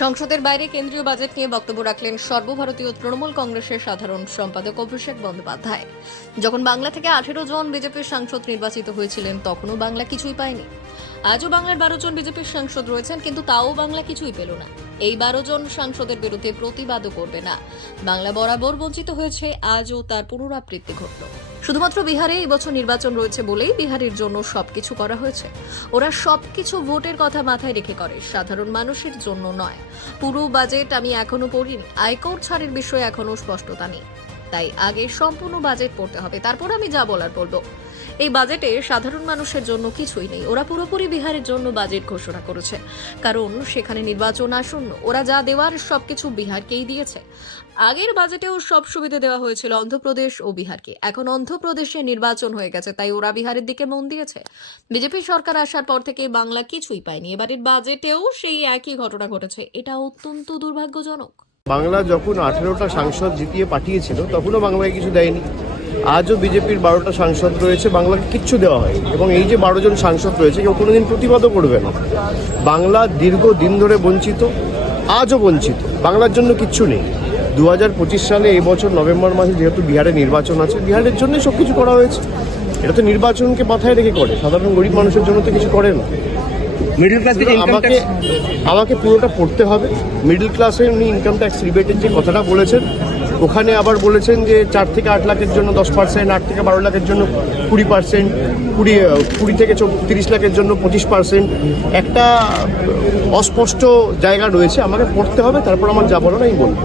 সংসদের বাইরে কেন্দ্রীয় বাজেট নিয়ে বক্তব্য রাখলেন সর্বভারতীয় তৃণমূল কংগ্রেসের সাধারণ সম্পাদক অভিষেক বন্দ্যোপাধ্যায়। যখন বাংলা থেকে 18 জন বিজেপির সাংসদ নির্বাচিত হয়েছিলেন তখনও বাংলা কিছুই পায়নি। আজও বাংলার 12 জন বিজেপির সাংসদ রয়েছেন, কিন্তু তাও বাংলা কিছুই পেল না। এই 12 জন সাংসদের বিরুদ্ধে প্রতিবাদও করবে না। বাংলা বরাবর বঞ্চিত হয়েছে, আজও তার পুনরাবৃত্তি ঘটল। শুধুমাত্র বিহারে এই বছর নির্বাচন রয়েছে বলেই বিহারের জন্য সবকিছু করা হয়েছে। ওরা সবকিছু ভোটের কথা মাথায় রেখে করে, সাধারণ মানুষের জন্য নয়। পুরো বাজেট আমি এখনো পড়িনি, আয়কর ছাড়ের বিষয়ে এখনো স্পষ্টতা নেই। তাই আগে সম্পূর্ণ বাজেট পড়তে হবে, তারপর আমি যা বলার বলবো। এই বাজেটে সাধারণ মানুষের জন্য কিছুই নেই। ওরা পুরোপুরি বিহারের জন্য বাজেট ঘোষণা করেছে, কারণ সেখানে নির্বাচন আসন্ন। ওরা যা দেওয়ার সবকিছু বিহারকেই দিয়েছে। আগের বাজেটেও সব সুবিধা দেওয়া হয়েছিল অন্ধ্রপ্রদেশ ও বিহারকে। এখন অন্ধ্রপ্রদেশে নির্বাচন হয়ে গেছে, তাই ওরা বিহারের দিকে মন দিয়েছে। বিজেপি সরকার আসার পর থেকে বাংলা কিছুই পায়নি। এবারের বাজেটেও সেই একই ঘটনা ঘটেছে। এটা অত্যন্ত দুর্ভাগ্যজনক। বাংলা যখন 18টা সাংসদ জিতিয়ে পাঠিয়েছিল তখনও বাংলাকে কিছু দেয়নি। আজও বিজেপির 12টা সাংসদ রয়েছে, বাংলাকে কিচ্ছু দেওয়া হয়নি। এবং এই যে 12 জন সাংসদ রয়েছে কেউ কোনোদিন প্রতিবাদও করবে না। বাংলা দীর্ঘদিন ধরে বঞ্চিত, আজও বঞ্চিত। বাংলার জন্য কিচ্ছু নেই। 2025 সালে এই বছর নভেম্বর মাসে যেহেতু বিহারে নির্বাচন আছে, বিহারের জন্যই সব কিছু করা হয়েছে। এটা তো নির্বাচনকে মাথায় রেখে করে, সাধারণ গরিব মানুষের জন্য তো কিছু করে না। মিডল ক্লাস আমাকে পুরোটা পড়তে হবে। মিডল ক্লাসের উনি ইনকাম ট্যাক্স রিবেটের যে কথাটা বলেছেন, ওখানে আবার বলেছেন যে 4 থেকে 8 লাখের জন্য 10%, 8 থেকে 12 লাখের জন্য 20%, 20 থেকে 30 লাখের জন্য 25%। একটা অস্পষ্ট জায়গা রয়েছে, আমাকে পড়তে হবে, তারপর আমার যা বলার আমি বলবো।